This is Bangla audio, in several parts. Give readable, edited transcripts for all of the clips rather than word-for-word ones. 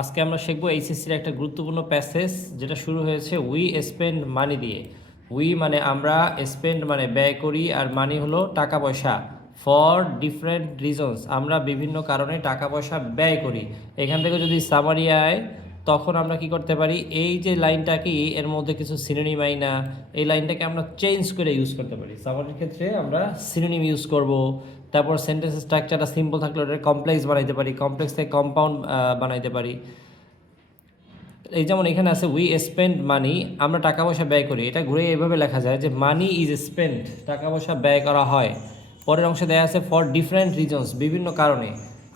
আজকে আমরা শিখবো এইচএসসির একটা গুরুত্বপূর্ণ প্যাসেজ যেটা শুরু হয়েছে উই স্পেন্ড মানি দিয়ে। উই মানে আমরা, স্পেন্ড মানে ব্যয় করি, আর মানি হলো টাকা পয়সা। ফর ডিফারেন্ট রিজনস, আমরা বিভিন্ন কারণে টাকা পয়সা ব্যয় করি। এখান থেকে যদি সামারি আয় তখন আমরা কি করতে পারি, এই যে লাইনটা কি এর মধ্যে কিছু সিনোনিম আই না, এই লাইনটাকে আমরা চেঞ্জ করে ইউজ করতে পারি। সামারির ক্ষেত্রে আমরা সিনোনিম ইউজ করব। তারপর সেন্টেন্স স্ট্রাকচারটা সিম্পল থাকলে ওটা কমপ্লেক্স বানাইতে পারি, কমপ্লেক্স থেকে কম্পাউন্ড বানাইতে পারি। এই যেমন এখানে আছে উই স্পেন্ড মানি, আমরা টাকা পয়সা ব্যয় করি। এটা ঘুরে এভাবে লেখা যায় যে মানি ইজ স্পেন্ড, টাকা পয়সা ব্যয় করা হয়। পরের অংশে দেওয়া আছে ফর ডিফারেন্ট রিজনস, বিভিন্ন কারণে।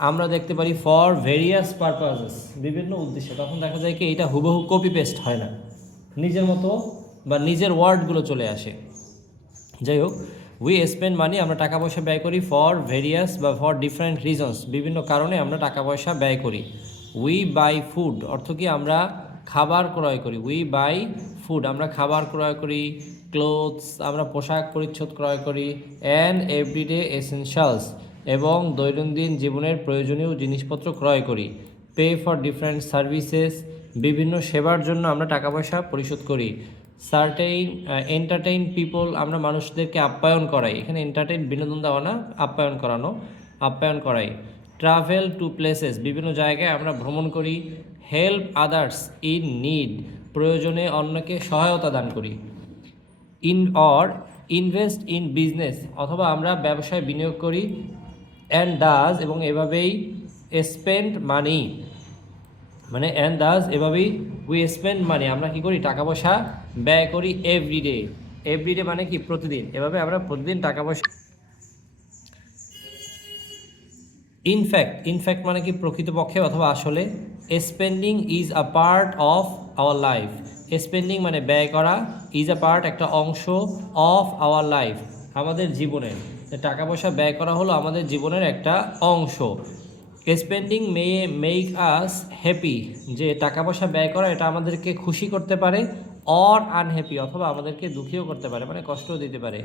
আমরা দেখতে পারি ফর ভেরিয়াস পারপাসেস, বিভিন্ন উদ্দেশ্যে। তখন দেখা যায় কি এটা হুবহু কপি পেস্ট হয় না, নিজের মতো বা নিজের ওয়ার্ডগুলো চলে আসে। যাই হোক, উই স্পেন্ড মানি, আমরা টাকা পয়সা ব্যয় করি ফর ভেরিয়াস বা ফর ডিফারেন্ট রিজনস, বিভিন্ন কারণে আমরা টাকা পয়সা ব্যয় করি। উই বাই ফুড, অর্থ কি আমরা খাবার ক্রয় করি। উই বাই ফুড, আমরা খাবার ক্রয় করি। ক্লোথস, আমরা পোশাক পরিচ্ছদ ক্রয় করি। অ্যান্ড এভরিডে এসেনশিয়ালস, এবং দৈনন্দিন জীবনের প্রয়োজনীয় জিনিসপত্র ক্রয় করি। পে ফর ডিফারেন্ট সার্ভিসেস, বিভিন্ন সেবার জন্য আমরা টাকা পয়সা পরিশোধ করি। সার্টেইন এন্টারটেইন পিপল, আমরা মানুষদেরকে আপ্যায়ন করাই। এখানে এন্টারটেইন বিনোদন দেওয়া না, আপ্যায়ন করানো, আপ্যায়ন করাই। ট্রাভেল টু প্লেসেস, বিভিন্ন জায়গায় আমরা ভ্রমণ করি। হেল্প আদার্স ইন নিড, প্রয়োজনে অন্যকে সহায়তা দান করি। In or invest in business, অথবা আমরা ব্যবসায় বিনিয়োগ করি। অ্যান্ড ডাজ, এবং এভাবেই স্পেন্ড মানি, মানে অ্যান্ড দাস এভাবেই উই স্পেন্ড মানি, আমরা কি করি টাকা পয়সা ব্যয় করি এভরিডে। এভরিডে মানে কি প্রতিদিন, এভাবে আমরা প্রতিদিন টাকা পয়সা। ইনফ্যাক্ট, ইনফ্যাক্ট মানে কি প্রকৃতপক্ষে অথবা আসলে। Spending is a part of our life, spending মানে ব্যয় করা, ইজ আ পার্ট একটা অংশ, অফ আওয়ার লাইফ আমাদের জীবনের। টাকা পয়সা ব্যয় করা হলো আমাদের জীবনের একটা অংশ। স্পেন্ডিং মে মেক আস হ্যাপি, যে টাকা পয়সা ব্যয় করা এটা আমাদেরকে খুশি করতে পারে। অর আনহ্যাপি, অথবা আমাদেরকে দুঃখীও করতে পারে, মানে কষ্টও দিতে পারে।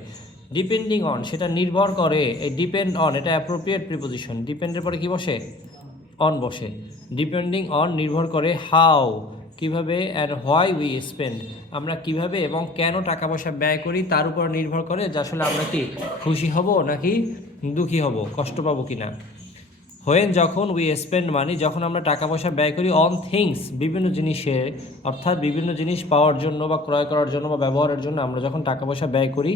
ডিপেন্ডিং অন, সেটা নির্ভর করে। এই ডিপেন্ড অন এটা অ্যাপ্রোপ্রিয়েট প্রিপোজিশন, ডিপেন্ডের পরে কি বসে, অন বসে। ডিপেন্ডিং অন নির্ভর করে, হাউ কিভাবে, অ্যান্ড হোয়াই উই স্পেন্ড আমরা কিভাবে এবং কেন টাকা পয়সা ব্যয় করি তার উপর নির্ভর করে যে আসলে আমরা কি খুশি হব নাকি দুঃখী হব, কষ্ট পাবো কিনা। হোয়েন যখন উই স্পেন্ড মানি, যখন আমরা টাকা পয়সা ব্যয় করি অন থিংস বিভিন্ন জিনিসে, অর্থাৎ বিভিন্ন জিনিস পাওয়ার জন্য বা ক্রয় করার জন্য বা ব্যবহারের জন্য আমরা যখন টাকা পয়সা ব্যয় করি।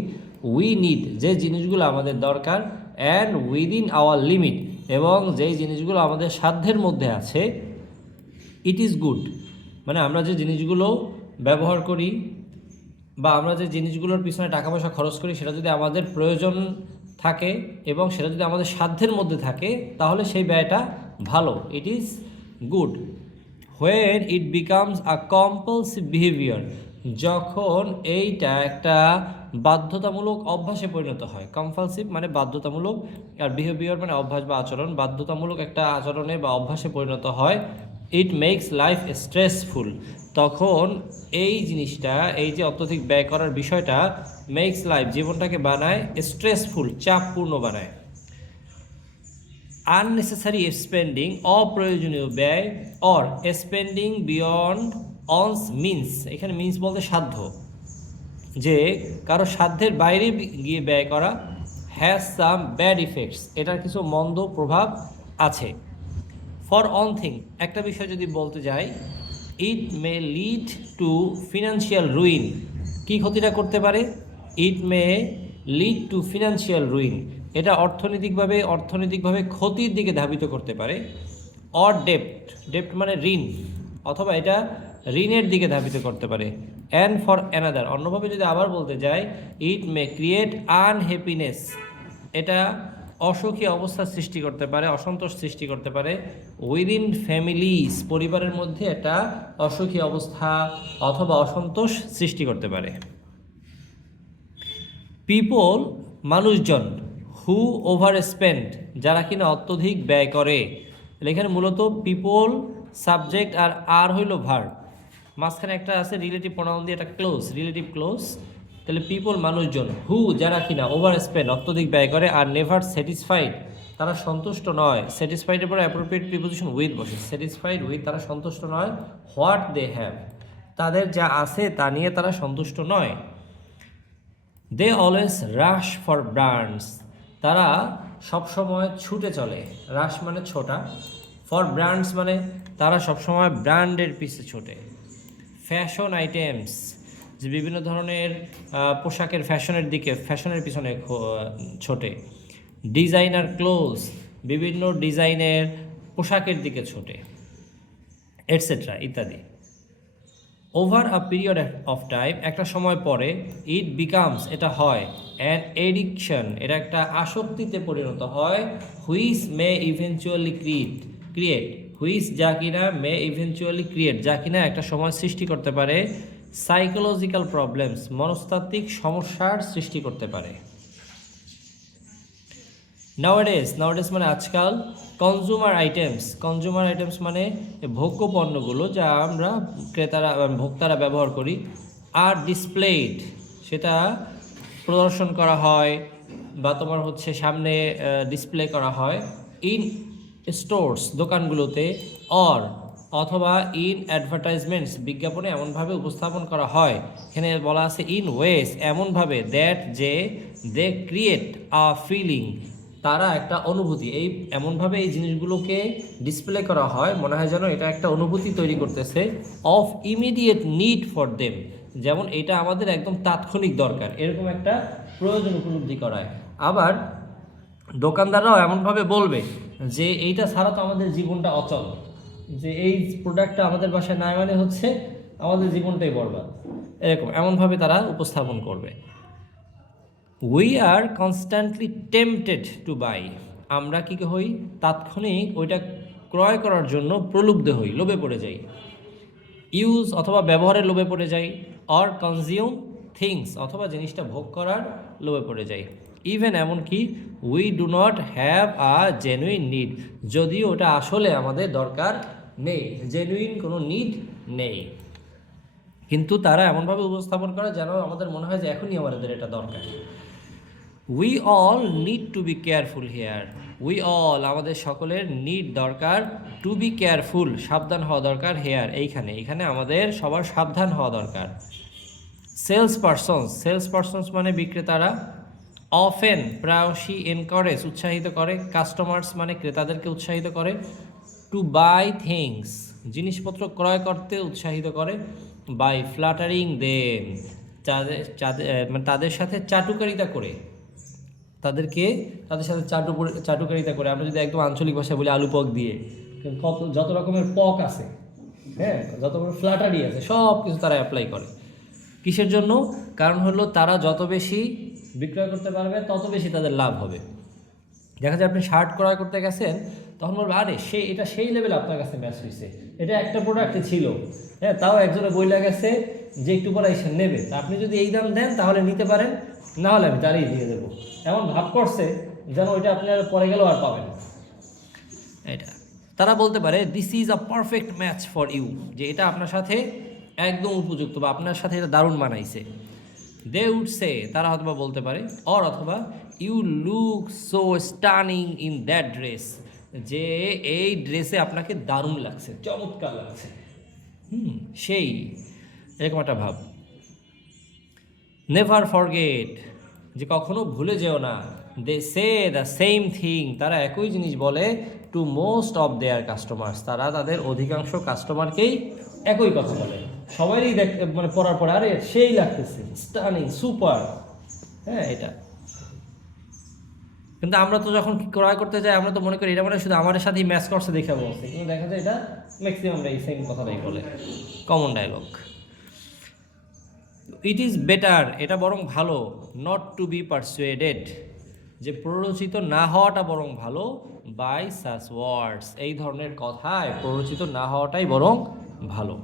উই নিড, যে জিনিসগুলো আমাদের দরকার। অ্যান্ড উইদিন আওয়ার লিমিট, এবং যেই জিনিসগুলো আমাদের সাধ্যের মধ্যে আছে। ইট ইজ গুড, মানে আমরা যে জিনিসগুলো ব্যবহার করি বা আমরা যে জিনিসগুলোর পিছনে টাকা পয়সা খরচ করি সেটা যদি আমাদের প্রয়োজন থাকে এবং সেটা যদি আমাদের সাধ্যের মধ্যে থাকে তাহলে সেই ব্যয়টা ভালো, it is good. When it becomes a compulsive behaviour, যখন এইটা একটা বাধ্যতামূলক অভ্যাসে পরিণত হয়। কম্পালসিভ মানে বাধ্যতামূলক, আর বিহেভিয়ার মানে অভ্যাস বা আচরণ। বাধ্যতামূলক একটা আচরণে বা অভ্যাসে পরিণত হয়। ইট মেক্স লাইফ স্ট্রেসফুল, তখন এই জিনিসটা, এই যে অত্যধিক ব্যয় করার বিষয়টা, মেক্স লাইফ জীবনটাকে বানায় স্ট্রেসফুল, চাপপূর্ণ বানায়। আননেসেসারি স্পেন্ডিং অপ্রয়োজনীয় ব্যয়। Or spending beyond one's means, এখানে মিনস বলতে সাধ্য, যে কারো সাধ্যের বাইরে গিয়ে ব্যয় করা। হ্যাজ সাম ব্যাড ইফেক্টস, এটার কিছু মন্দ প্রভাব আছে। ফর অন থিং, একটা বিষয় যদি বলতে যাই, it may lead to financial ruin, কী ক্ষতিটা করতে পারে। It may lead to financial ruin, এটা অর্থনৈতিকভাবে ক্ষতির দিকে ধাবিত করতে পারে। অর ডেপ্ট, ডেপ্ট মানে ঋণ, অথবা এটা ঋণের দিকে ধাবিত করতে পারে। অ্যান্ড ফর অ্যানাদার, অন্যভাবে যদি আবার বলতে যাই, ইট মে ক্রিয়েট আনহ্যাপিনেস, এটা অসুখী অবস্থা সৃষ্টি করতে পারে, অসন্তোষ সৃষ্টি করতে পারে। উইদিন ফ্যামিলিজ, পরিবারের মধ্যে একটা অসুখী অবস্থা অথবা অসন্তোষ সৃষ্টি করতে পারে। পিপল মানুষজন, হু ওভার স্পেন্ড, যারা কিনা অত্যধিক ব্যয় করে। এখানে মূলত পিপল সাবজেক্ট আর হইল ভার্ব, মাঝখানে একটা আছে রিলেটিভ প্রোনাউন দিয়ে, একটা ক্লোজ, রিলেটিভ ক্লোজ। তাহলে পিপল মানুষজন, হু যারা কিনা ওভার স্পেন্ড অত্যধিক ব্যয় করে, আর নেভার স্যাটিসফাইড তারা সন্তুষ্ট নয়। স্যাটিসফাইডের পরে অ্যাপ্রোপ্রিয়েট প্রিপোজিশন উইথ বসে। স্যাটিসফাইড উইথ, তারা সন্তুষ্ট নয় হোয়াট দে হ্যাভ, তাদের যা আছে তা নিয়ে তারা সন্তুষ্ট নয়। They always rush for brands, তারা সবসময় ছুটে চলে। রাশ মানে ছোটা, ফর ব্র্যান্ডস মানে তারা সবসময় ব্র্যান্ডের পিছে ছোটে। ফ্যাশন আইটেমস, যে বিভিন্ন ধরনের পোশাকের ফ্যাশনের দিকে, ফ্যাশনের পিছনে ছোটে। ডিজাইনার ক্লোথস, বিভিন্ন ডিজাইনের পোশাকের দিকে ছোটে, এটসেট্রা ইত্যাদি। Over a period of time, একটা সময় পরে, ইট বিকামস, এটা হয়, অ্যান এডিকশন, এটা একটা আসক্তিতে পরিণত হয়, which may eventually create, which যা কিনা, মে ইভেনচুয়ালি ক্রিয়েট যা কিনা একটা সময় সৃষ্টি করতে পারে, সাইকোলজিক্যাল প্রবলেমস, মনস্তাত্ত্বিক সমস্যার সৃষ্টি করতে পারে। নাওয়াডেজ, নাওয়াডেজ মানে আজকাল। কনজিউমার আইটেমস মানে ভোগ্য পণ্যগুলো যা আমরা ভোক্তারা ব্যবহার করি। আর ডিসপ্লেড, সেটা প্রদর্শন করা হয় বা তোমার হচ্ছে সামনে ডিসপ্লে করা হয়। ইন স্টোরস, দোকানগুলোতে। অথবা ইন অ্যাডভার্টাইজমেন্টস, বিজ্ঞাপনে এমনভাবে উপস্থাপন করা হয়। এখানে বলা আছে ইন ওয়েস, এমনভাবে, দ্যাট যে, দে ক্রিয়েট আ ফিলিং, তারা একটা অনুভূতি, এই এমনভাবে এই জিনিসগুলোকে ডিসপ্লে করা হয় মনে হয় যেন এটা একটা অনুভূতি তৈরি করতেছে, of immediate need for them, যেমন এটা আমাদের একদম তাৎক্ষণিক দরকার, এরকম একটা প্রয়োজন উপলব্ধি করায়। আবার দোকানদাররাও এমনভাবে বলবে যে এইটা ছাড়া তো আমাদের জীবনটা অচল, যে এই প্রোডাক্টটা আমাদের বাসায় নাই মানে হচ্ছে আমাদের জীবনটাই বরবাদ, এমনভাবে তারা উপস্থাপন করবে। We are constantly tempted to buy, আমরা কী হই, তাৎক্ষণিক ওইটা ক্রয় করার জন্য প্রলুব্ধ হই, লোভে পড়ে যাই। ইউজ অথবা ব্যবহারের লোভে পড়ে যাই। অর কনজিউম থিংস, অথবা জিনিসটা ভোগ করার লোভে পড়ে যাই। ইভেন এমনকি we do not have a genuine need, যদিও ওটা আসলে আমাদের দরকার নেই, জেনুইন কোনো নিড নেই, কিন্তু তারা এমনভাবে উপস্থাপন করে যেন আমাদের মনে হয় যে এখনই আমাদের এটা দরকার। We all need to be careful here, we all, আমাদের সকলের নিড দরকার, টু বি কেয়ারফুল, সাবধান হওয়া দরকার, হেয়ার এইখানে আমাদের সবার সাবধান হওয়া দরকার। সেলস পারসনস মানে বিক্রেতারা। অফেন, প্রায়শই, এনকারেজ, উৎসাহিত করে। কাস্টমার্স মানে ক্রেতাদেরকে উৎসাহিত করে। টু বাই থিংস, জিনিসপত্র ক্রয় করতে উৎসাহিত করে। বাই ফ্ল্যাটারিং দেম, তাদের সাথে চাটুকারিতা করে, তাদের সাথে চাটুকারিতা করে। আমরা যদি একদম আঞ্চলিক ভাষায় বলি আলু পক দিয়ে, যত রকমের পক আছে, হ্যাঁ, যত রকমের ফ্ল্যাটারি আছে, সব কিছু তারা অ্যাপ্লাই করে। কিসের জন্য? কারণ হলো তারা যত বেশি বিক্রয় করতে পারবে তত বেশি তাদের লাভ হবে। দেখা যায় আপনি শার্ট ক্রয় করতে গেছেন, তখন বলবে আরে এটা সেই লেভেলে আপনার কাছে ম্যাচ হয়েছে, এটা একটা প্রোডাক্টে ছিল, হ্যাঁ, তাও একজনে বইলা গেছে যে একটু পরে এসে নেবে, তা আপনি যদি এই দাম দেন তাহলে নিতে পারেন, না হলে আমি তারই দিয়ে দেবো, এমন ভাব করছে যেন ওইটা আপনি আর পরে গেলেও আর পাবেন। এটা তারা বলতে পারে this is a perfect match for you, যে এটা আপনার সাথে একদম উপযুক্ত বা আপনার সাথে এটা দারুণ মানাইছে। দে উড সে, তারা হয়তো বলতে পারে, অথবা you look so stunning in that dress, যে এই ড্রেসে আপনাকে দারুণ লাগছে, চমৎকার লাগছে, সেই এরকম একটা ভাব। নেভার ফরগেট, যে কখনো ভুলে যেও না। They say the same thing, তারা একই জিনিস বলে to most of their customers, তারা তাদের অধিকাংশ কাস্টমারকেই একই কথা বলে। সবারই মানে পড়ার পরে আরে সেই লাগতেছে, স্টানিং, সুপার, হ্যাঁ এটা। কিন্তু আমরা তো যখন ক্রয় করতে যাই আমরা তো মনে করি এটা মানে শুধু আমাদের সাথেই ম্যাচ করছে দেখে বলছে, কিন্তু দেখা যায় এটা ম্যাক্সিমাম এই সেম কথাটাই বলে, common dialogue. It is better, এটা বরং ভালো, নট টু বি পারসুয়েডেড, যে প্ররোচিত না হওয়াটা বরং ভালো, বাই সাচ ওয়ার্ডস, এই ধরনের কথায় প্ররোচিত না হওয়াটাই বরং ভালো।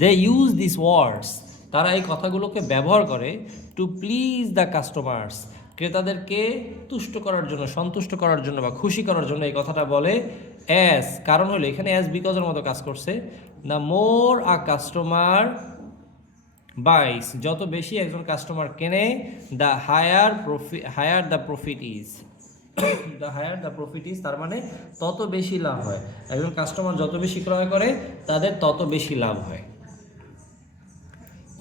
দে ইউজ দিস ওয়ার্ডস, তারা এই কথাগুলোকে ব্যবহার করে টু প্লিজ দ্য কাস্টমার্স, ক্রেতাদেরকে তুষ্ট করার জন্য, সন্তুষ্ট করার জন্য বা খুশি করার জন্য এই কথাটা বলে। অ্যাজ, কারণ হলো এখানে অ্যাজ বিকজের মতো কাজ করছে। দ্য মোর আ কাস্টমার বাইস, যত বেশি একজন কাস্টমার কেনে, the higher the profit is, the higher the profit is, তার মানে তত বেশি লাভ হয়। একজন কাস্টমার যত বেশি ক্রয় করে তাদের তত বেশি লাভ হয়।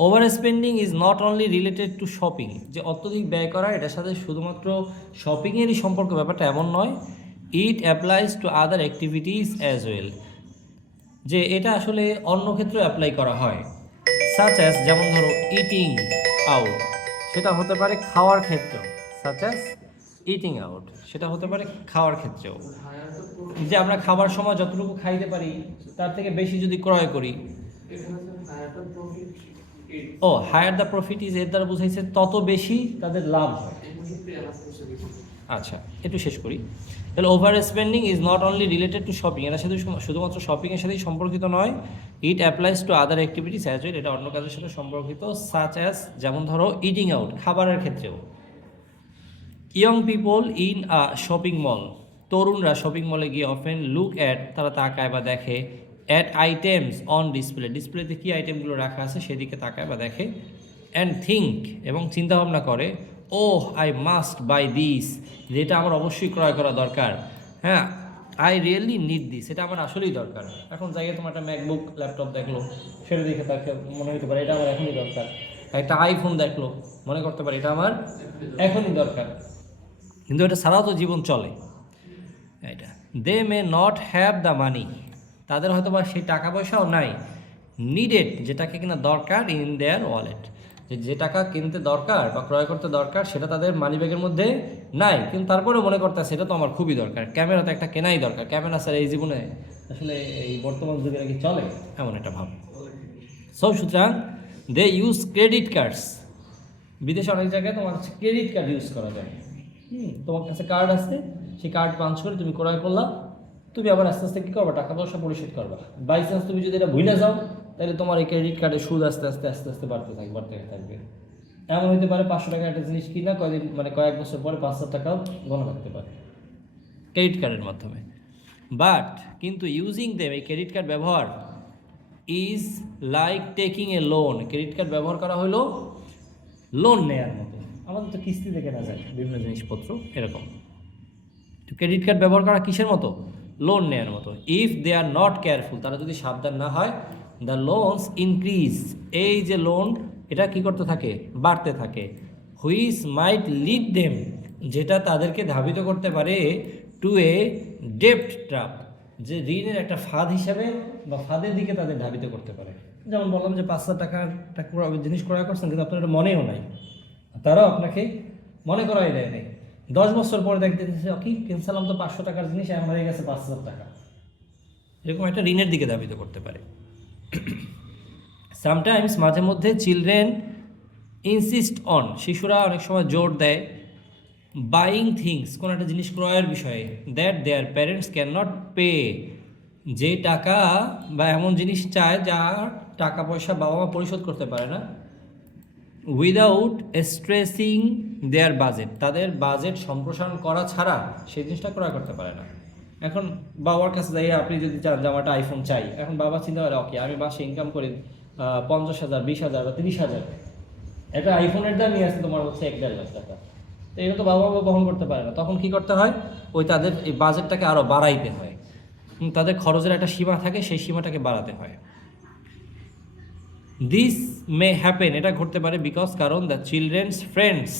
Over spending is not only related to shopping, যে অত্যধিক ব্যয় করা এটার সাথে শুধুমাত্র শপিংয়েরই সম্পর্ক, ব্যাপারটা এমন নয়। It applies to other activities as well, যে এটা আসলে অন্য ক্ষেত্রেও অ্যাপ্লাই করা হয়। সাচ অ্যাজ, যেমন ধরো ইটিং আউট, সেটা হতে পারে খাওয়ার ক্ষেত্রেও। সাচ অ্যাজ ইটিং আউট, সেটা হতে পারে খাওয়ার ক্ষেত্রেও, যে আমরা খাবার সময় যতটুকু খাইতে পারি তার থেকে বেশি যদি ক্রয় করি। ও হায়ার দ্য প্রফিট ইজ, এর দ্বারা বুঝাইছে তত বেশি তাদের লাভ হয়। আচ্ছা, একটু শেষ করি। তাহলে over spending is not only related to shopping, এর সাথে শুধুমাত্র শপিংয়ের সাথেই সম্পর্কিত নয়। It applies to other activities as well, এটা অন্য কাজের সাথে সম্পর্কিত। সাচ অ্যাজ, যেমন ধরো ইটিং আউট, খাবারের ক্ষেত্রেও। Young people in a shopping mall, তরুণরা শপিং মলে গিয়ে অফেন লুক অ্যাট, তারা তাকায় বা দেখে, অ্যাট আইটেমস অন ডিসপ্লে, ডিসপ্লেতে কী আইটেমগুলো রাখা আছে সেদিকে তাকায় বা দেখে। অ্যান্ড থিঙ্ক, এবং চিন্তাভাবনা করে, oh I must by this, যেটা আমার অবশ্যই ক্রয় করা দরকার। হ্যাঁ, আই রিয়েলি নিড দিস, এটা আমার আসলেই দরকার। এখন জায়গায় তোমার একটা ম্যাকবুক ল্যাপটপ দেখলো, সেটা দেখে তাকে মনে হতে পারে এটা আমার এখনই দরকার। একটা আইফোন দেখলো, মনে করতে পারে এটা আমার এখনই দরকার। কিন্তু এটা ছাড়াও তো জীবন চলে। এটা they may not have the money, তাদের হয়তো বা সেই টাকা পয়সাও নাই। নিডেড, যেটাকে কিনা দরকার, ইন দেয়ার ওয়ালেট, যে টাকা কিনতে দরকার বা ক্রয় করতে দরকার সেটা তাদের মানি ব্যাগের মধ্যে নাই, কিন্তু তারপরে মনে করতে সেটা তো আমার খুবই দরকার। ক্যামেরা তো একটা কেনাই দরকার, ক্যামেরা স্যার এই জীবনে আসলে এই বর্তমান যুগে নাকি চলে, এমন একটা ভাব। সব সুতরাং দে ইউজ ক্রেডিট কার্ডস, বিদেশে অনেক জায়গায় তোমার ক্রেডিট কার্ড ইউজ করা যায়। তোমার কাছে কার্ড আছে, সেই কার্ড পাঞ্চ করে তুমি ক্রয় করলা, তুমি আবার আস্তে আস্তে কী করবা, টাকা পয়সা পরিশোধ করবা। বাই চান্স তুমি যদি এটা ভুলে যাও, তাহলে তোমার এই ক্রেডিট কার্ডের সুদ আস্তে আস্তে আস্তে আস্তে বাড়তে থাকবে। এমন হতে পারে 500 টাকা একটা জিনিস কিনা কয়েকদিন মানে কয়েক বছর পরে 5,000 টাকাও গণনা থাকতে পারে ক্রেডিট কার্ডের মাধ্যমে। বাট কিন্তু ইউজিং দেম, এই ক্রেডিট কার্ড ব্যবহার, is like taking a loan, credit card ব্যবহার করা হলো লোন নেয়ার মতো। আমাদের তো কিস্তিতে কেনা যায় বিভিন্ন জিনিসপত্র, এরকম। তো ক্রেডিট কার্ড ব্যবহার করা কিসের মতো? লোন নেওয়ার মতো। If they are not careful, তারা যদি সাবধান না হয়, দ্য লোনস ইনক্রিজ, এই যে লোন এটা কি করতে থাকে, বাড়তে থাকে। হুইচ মাইট লিড দেম, যেটা তাদেরকে ধাবিত করতে পারে টু এ ডেপ্ট ট্র্যাপ, যে ঋণের একটা ফাঁদ হিসাবে বা ফাঁদের দিকে তাদের ধাবিত করতে পারে। যেমন বললাম যে 5,000 টাকার জিনিস ক্রয় করছেন, কিন্তু আপনার এটা মনেও নাই, তারাও আপনাকে মনে করাই দেয় নাই। 10 বছর পরে দেখতে কি কিনছিলাম তো 500 টাকার জিনিস, আমার হয়ে গেছে 5,000 টাকা, এরকম একটা ঋণের দিকে ধাবিত করতে পারে। সামটাইমস, মাঝে মধ্যে, চিলড্রেন ইনসিস্ট অন, শিশুরা অনেক সময় জোর দেয়, বাইং থিংস, কোনো একটা জিনিস ক্রয়ের বিষয়ে, that their parents can not pay, যে টাকা বা এমন জিনিস চায় যা টাকা পয়সা বাবা মা পরিশোধ করতে পারে না। উইদাউট স্ট্রেসিং দেয়ার বাজেট, তাদের বাজেট সম্প্রসারণ করা ছাড়া সেই জিনিসটা ক্রয় করতে পারে না। এখন বাবার কাছে যাই, আপনি যদি চান যে আমার একটা আইফোন চাই, এখন বাবা চিন্তা করে ওকে আমি মাসে ইনকাম করি 50,000, 20,000 বা 30,000, একটা আইফোনের দাম নিয়ে আসছে তোমার হচ্ছে 1-1.5 লাখ টাকা, তো এটা তো বাবা বহন করতে পারে না। তখন কি করতে হয়, ওই তাদের এই বাজেটটাকে আরও বাড়াইতে হয়, তাদের খরচের একটা সীমা থাকে, সেই সীমাটাকে বাড়াতে হয়। দিস মে হ্যাপেন, এটা ঘটতে পারে বিকজ, কারণ দ্য চিলড্রেন্স ফ্রেন্ডস,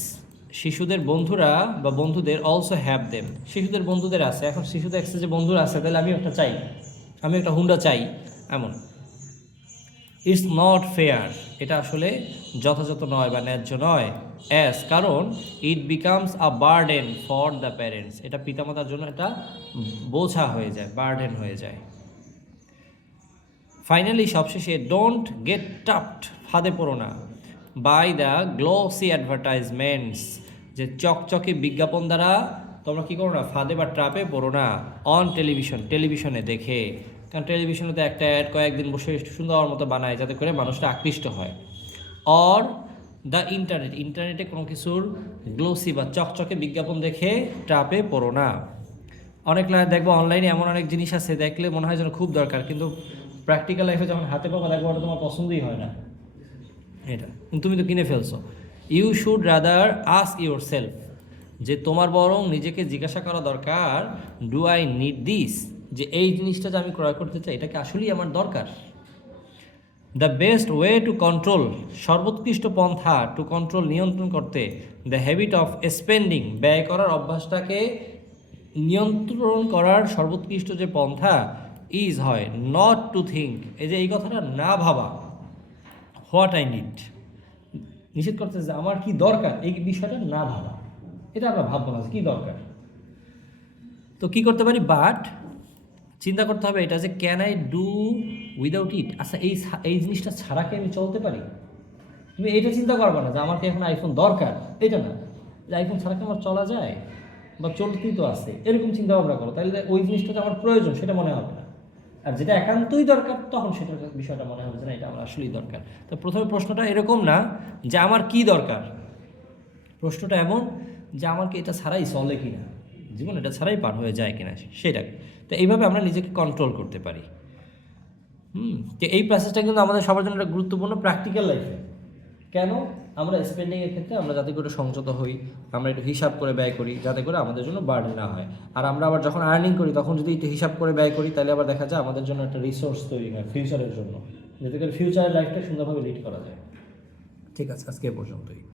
শিশুদের বন্ধুরা বা বন্ধুদের, অলসো হ্যাভ দেম, শিশুদের বন্ধুদের আছে। এখন শিশুদের একটা যে বন্ধুরা আছে, তাহলে আমি একটা চাই, আমি একটা হুন্ডা চাই, এমন। ইটস নট ফেয়ার, এটা আসলে যথাযথ নয় বা ন্যায্য নয়। অ্যাজ, কারণ it becomes a burden for the parents, এটা পিতামাতার জন্য একটা বোঝা হয়ে যায়, বার্ডেন হয়ে যায়। ফাইনালি, সবশেষে, ডোন্ট গেট ট্রাপড, ফাঁদে পড়ো না, বাই দ্য গ্লোসি অ্যাডভার্টাইজমেন্টস, যে চকচকে বিজ্ঞাপন দ্বারা তোমরা কী করো না, ফাঁদে বা ট্রাপে পড়ো না। অন টেলিভিশন, টেলিভিশনে দেখে, কারণ টেলিভিশনে তো একটা অ্যাড কয়েকদিন বসে সুন্দর মতো বানায় যাতে করে মানুষটা আকৃষ্ট হয়। অর দ্য ইন্টারনেট, ইন্টারনেটে কোনো কিছুর গ্লোসি বা চকচকে বিজ্ঞাপন দেখে ট্রাপে পড়ো না। অনেক দেখবো অনলাইনে এমন অনেক জিনিস আছে, দেখলে মনে হয় যেন খুব দরকার, কিন্তু প্র্যাকটিক্যাল লাইফে যখন হাতে পাবো দেখবো ওটা তোমার পছন্দই হয় না, এটা তুমি তো কিনে ফেলছো। You should rather ask yourself, যে তোমার বরং নিজেকে জিজ্ঞাসা করা দরকার, ডু আই নিড দিস, যে এই জিনিসটা যে আমি ক্রয় করতে চাই এটা কি আসলেই আমার দরকার। The best way to control, সর্বোৎকৃষ্ট পন্থা টু কন্ট্রোল, নিয়ন্ত্রণ করতে, দ্য হ্যাবিট অফ স্পেন্ডিং, ব্যয় করার অভ্যাসটাকে নিয়ন্ত্রণ করার সর্বোৎকৃষ্ট যে পন্থা ইজ হয় নট টু থিঙ্ক, এই যে এই কথাটা না ভাবা, হোয়াট আই নিড, নিষেধ করতেছে যে আমার কি দরকার এই বিষয়টা না ভাবা, এটা আমরা ভাববো না যে কী দরকার। তো কী করতে পারি, বাট চিন্তা করতে হবে এটা যে can I do without it, আচ্ছা এই জিনিসটা ছাড়া কি আমি চলতে পারি। তুমি এইটা চিন্তা করবে না যে আমার কি এখন আইফোন দরকার, এটা না, যে আইফোন ছাড়া কি আমার চলা যায় বা চলতেই তো আছে, এরকম চিন্তা ভাবনা করো, তাহলে ওই জিনিসটা যে আমার প্রয়োজন সেটা মনে হবে না। আর যেটা একান্তই দরকার তখন সেটার বিষয়টা মনে হবে যে না এটা আমার আসলেই দরকার। তো প্রথমে প্রশ্নটা এরকম না যে আমার কি দরকার, প্রশ্নটা এমন যে আমার কি এটা ছাড়াই চলে কিনা, জীবন এটা ছাড়াই পার হয়ে যায় কিনা সেটা। তো এইভাবে আমরা নিজেকে কন্ট্রোল করতে পারি। তো এই প্রসেসটা কিন্তু আমাদের সবার জন্য একটা গুরুত্বপূর্ণ প্র্যাকটিক্যাল লাইফে। কেন, আমরা স্পেন্ডিংয়ের ক্ষেত্রে আমরা যাতে করে সংযত হই, আমরা একটু হিসাব করে ব্যয় করি, যাতে করে আমাদের জন্য বার্ডেন না হয়। আর আমরা আবার যখন আর্নিং করি তখন যদি একটু হিসাব করে ব্যয় করি তাহলে আবার দেখা যায় আমাদের জন্য একটা রিসোর্স তৈরি হয় ফিউচারের জন্য, যাতে করে ফিউচারের লাইফটা সুন্দরভাবে লিড করা যায়। ঠিক আছে, আজকে এ পর্যন্তই।